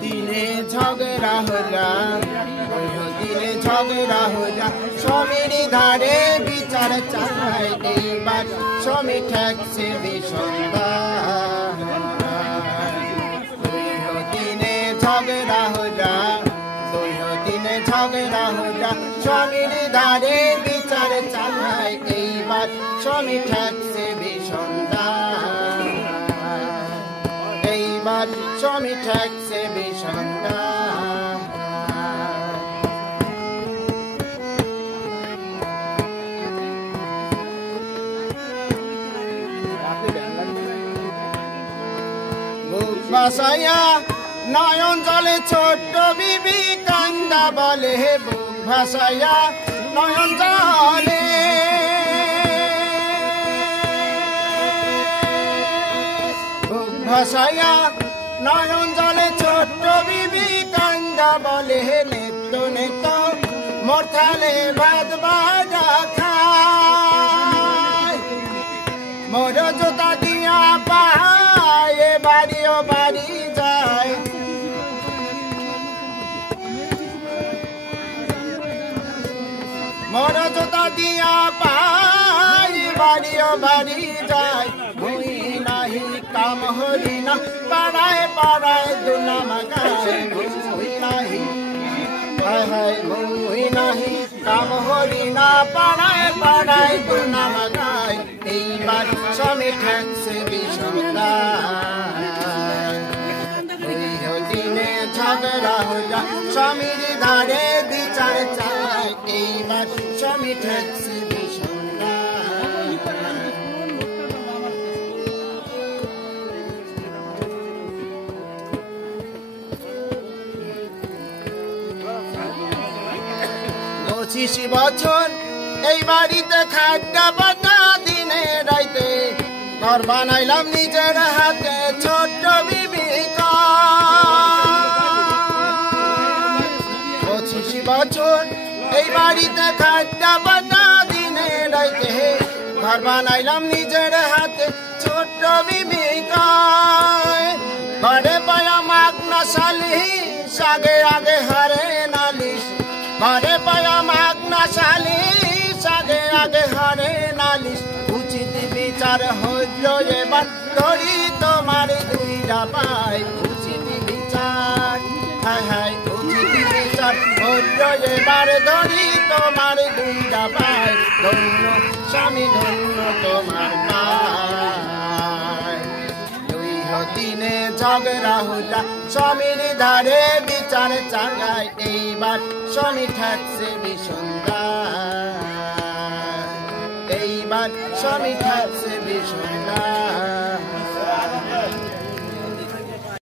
দিনে ঝগড়া হলা দিনে ঝগড়া হলা স্বামীর ধারে বিচার চাই এইবার স্বামী ঠেকছে বিষন্দা দিনে ঝগড়া হলা দিনে ঝগড়া হলা স্বামীর ধারে বিচার চাই এইবার স্বামী ঠেকছে বিষন্দা এইবার স্বামী ঠেকছে বিষন্দা বুক ভাসাইয়া নয়ন জলে ছোট্ট বিবি কান্দা বলে বুক ভাসাইয়া নয়ন জলে বুক ভাসাইয়া নয়ন জলে ছোট্ট বিবি কান্দা বলে নিত্য নিত্য মোর থালে ভাত ভাজা খায় মোর জোতা দিয়া পায় বাড়িও বাড়ি যায় মোর জোতা দিয়া পায় বাড়িও বাড়ি যায় মুই নাহি কাম হরি না পাড়ায় পাড়ায় দুনাম গায় মুই নাহি হায় হায় মুই নাহি কাম হরি না পাড়ায় পাড়ায় দুনাম গায় এইবার স্বামী ঠেকছে বিষন্দা দিনে ঝগড়া হইয়া স্বামীর ধারে বিচার চাই এইবার স্বামী ঠেকছে বিষন্দা পঁচিশ বছর এই বাড়িতে খাট্টা পাটা দিনে রাইতে ঘর বানাইলাম নিজের হাতে ছোট্ট বিবি 25 বছর এই বাড়িতে খাট্টা পাটা দিনে রাইতে ঘর বানাইলাম নিজের হাতে ছোট্ট বিবি ঘরে পায়া মাগ না সালিশ আগে আগে হারে নালিশ ঘরে পায়া মাগ না সালিশ আগে আগে হারে নালিশ উচিত বিচার হইল এবার ধরি তোমার দুইটা পাই উচিত বিচার হায় হায় উচিত বিচার হইল এবার ধরি তোমার দুইটা পাই ধন্য স্বামী ধন্য তোমার পাই দিনে ঝগড়া হইলা স্বামীর ধারে বিচার চাঙ্গাই এইবার স্বামী ঠেকছে বিষন্দা এইবার স্বামী ঠেকছে বিষন্দা